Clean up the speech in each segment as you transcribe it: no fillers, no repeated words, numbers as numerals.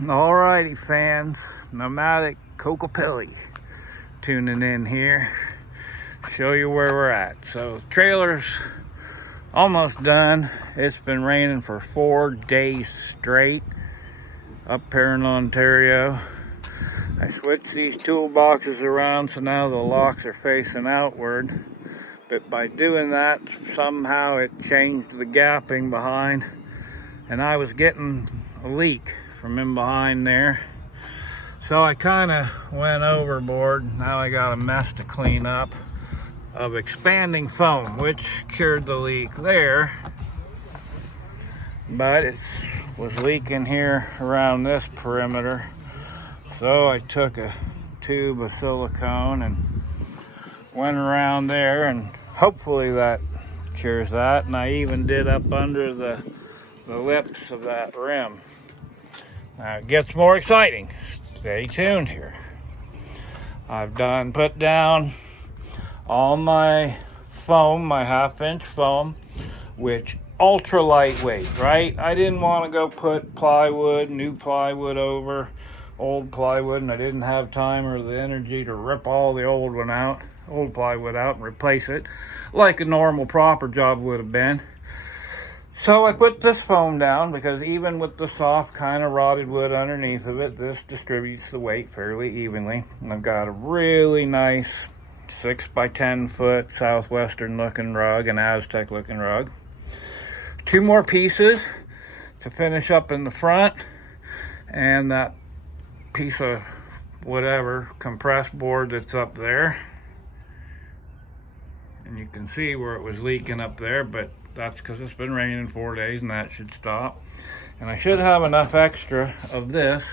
Alrighty, fans, Nomadic Kokopelli tuning in here. Show you where we're at. So, trailer's almost done. It's been raining for 4 days straight up here in Ontario. I switched these toolboxes around so now the locks are facing outward. But by doing that, somehow it changed the gapping behind, and I was getting a leak from in behind there. So I kind of went overboard. Now I got a mess to clean up of expanding foam, which cured the leak there. But it was leaking here around this perimeter. So I took a tube of silicone and went around there, and hopefully that cures that. And I even did up under the lips of that rim. Now it gets more exciting. Stay tuned here. I've put down all my foam, my 1/2-inch foam, which ultra lightweight, right? I didn't want to go put plywood, new plywood over old plywood, and I didn't have time or the energy to rip all the old plywood out and replace it like a normal proper job would have been. So I put this foam down because even with the soft kind of rotted wood underneath of it, this distributes the weight fairly evenly. And I've got a really nice 6 by 10 foot southwestern looking rug, an Aztec looking rug. 2 more pieces to finish up in the front, and that piece of whatever compressed board that's up there. And you can see where it was leaking up there, but that's because it's been raining 4 days and that should stop. And I should have enough extra of this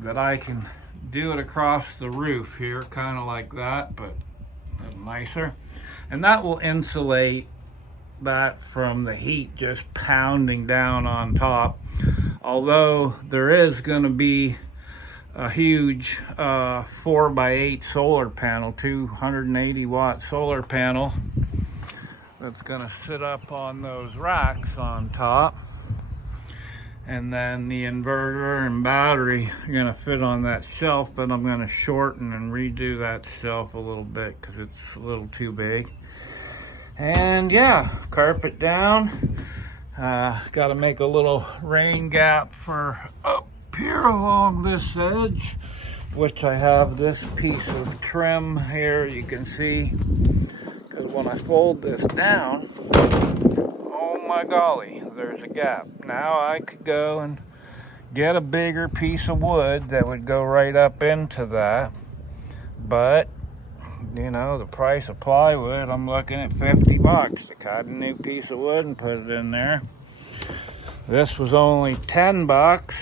that I can do it across the roof here, kind of like that, but a little nicer. And that will insulate that from the heat just pounding down on top. Although there is going to be a huge 4 by 8 solar panel, 280 watt solar panel that's going to sit up on those racks on top, and then the inverter and battery are going to fit on that shelf, but I'm going to shorten and redo that shelf a little bit because it's a little too big. And yeah, carpet down. Got to make a little rain gap for up here along this edge, which I have this piece of trim here, you can see, because when I fold this down, oh my golly, there's a gap. Now I could go and get a bigger piece of wood that would go right up into that, but you know, the price of plywood, I'm looking at $50 to cut a new piece of wood and put it in there. This was only $10.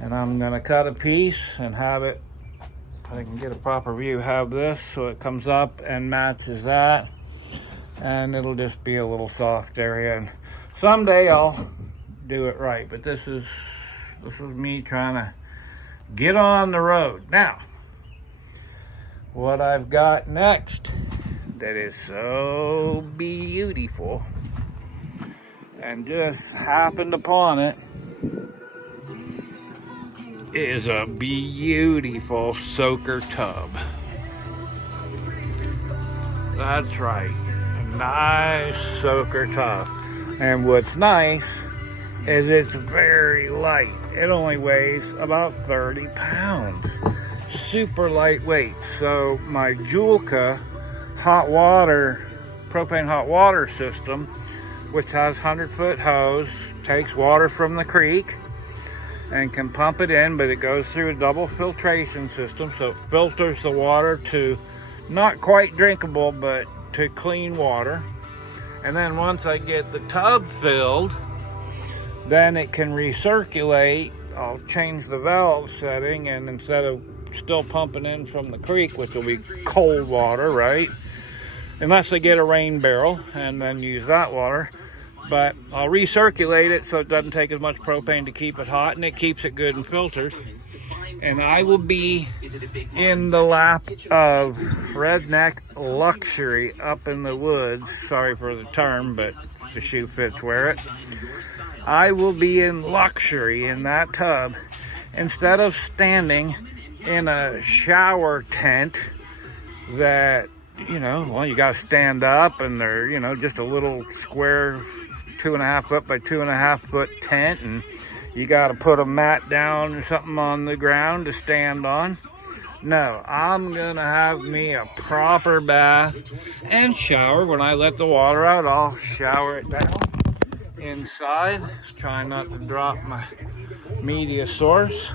And I'm going to cut a piece and have it, if I can get a proper view, have this so it comes up and matches that. And it'll just be a little soft area. And someday I'll do it right. But this is me trying to get on the road. Now, what I've got next that is so beautiful and just happened upon it is a beautiful soaker tub. That's right, a nice soaker tub. And what's nice is it's very light. It only weighs about 30 pounds. Super lightweight. So my Julka hot water, propane hot water system, which has 100-foot hose, takes water from the creek and can pump it in, but it goes through a double filtration system, so it filters the water to not quite drinkable, but to clean water. And then once I get the tub filled, then it can recirculate. I'll change the valve setting, and instead of still pumping in from the creek, which will be cold water, right? Unless I get a rain barrel and then use that water. But I'll recirculate it so it doesn't take as much propane to keep it hot, and it keeps it good and filtered. And I will be in the lap of redneck luxury up in the woods. Sorry for the term, but the shoe fits wear it. I will be in luxury in that tub instead of standing in a shower tent that, you know, well, you got to stand up and they're, you know, just a little square 2.5 foot by 2.5 foot tent, and you got to put a mat down or something on the ground to stand on. No, I'm gonna have me a proper bath and shower. When I let the water out, I'll shower it down inside. Try not to drop my media source.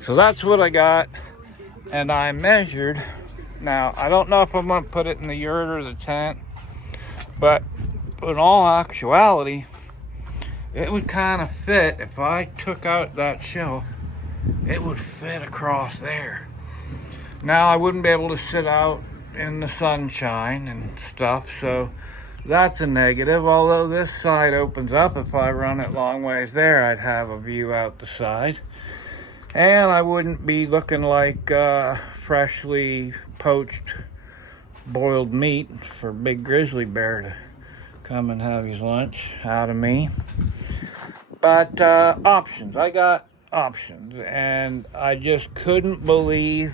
So that's what I got, and I measured. Now, I don't know if I'm gonna put it in the yurt or the tent, but in all actuality, it would kind of fit. If I took out that shelf, it would fit across there. Now, I wouldn't be able to sit out in the sunshine and stuff, so that's a negative. Although this side opens up, if I run it long ways there, I'd have a view out the side. And I wouldn't be looking like freshly poached boiled meat for Big Grizzly Bear to come and have his lunch out of me. But options. I got options, and I just couldn't believe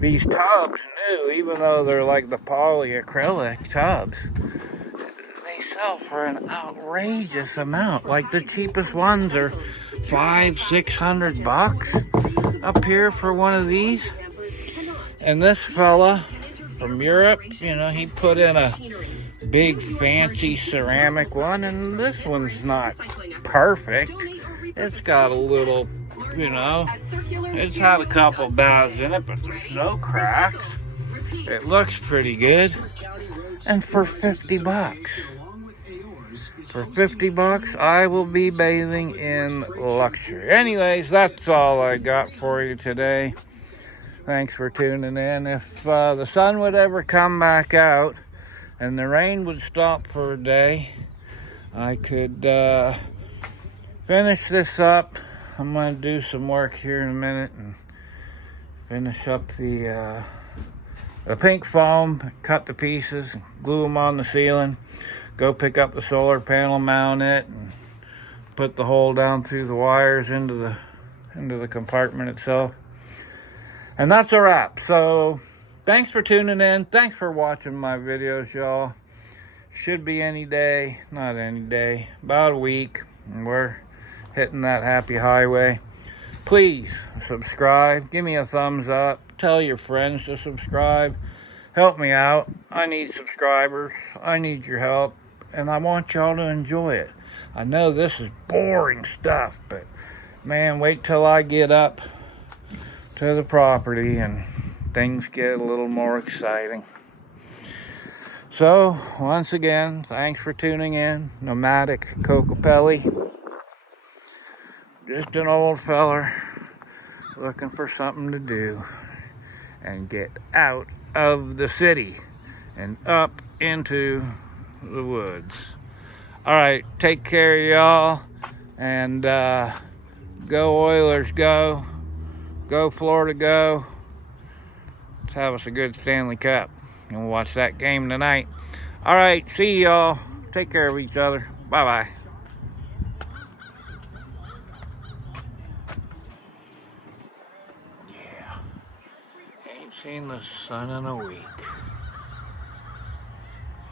these tubs new, even though they're like the polyacrylic tubs, they sell for an outrageous amount. Like the cheapest ones are $500-600 up here for one of these. And this fella from Europe, you know, he put in a big fancy ceramic one, and this one's not perfect. It's got a little, you know, it's had a couple baths in it, but there's no cracks. It looks pretty good. And for $50, I will be bathing in luxury. Anyways, that's all I got for you today. Thanks for tuning in. If the sun would ever come back out and the rain would stop for a day, I could finish this up. I'm going to do some work here in a minute and finish up the pink foam, cut the pieces, glue them on the ceiling, go pick up the solar panel, mount it, and put the hole down through the wires into the compartment itself. And that's a wrap. So thanks for tuning in. Thanks for watching my videos, y'all. Should be any day, not any day, about a week, and we're hitting that happy highway. Please subscribe, give me a thumbs up, tell your friends to subscribe, help me out. I need subscribers, I need your help, and I want y'all to enjoy it. I know this is boring stuff, but man, wait till I get up to the property and things get a little more exciting. So once again, thanks for tuning in. Nomadic Kokopelli. Just an old feller looking for something to do and get out of the city and up into the woods. All right, take care, y'all, and go Oilers, go. Go Florida, go. Let's have us a good Stanley Cup, and we'll watch that game tonight. All right, see y'all. Take care of each other. Bye-bye. Ain't seen the sun in a week.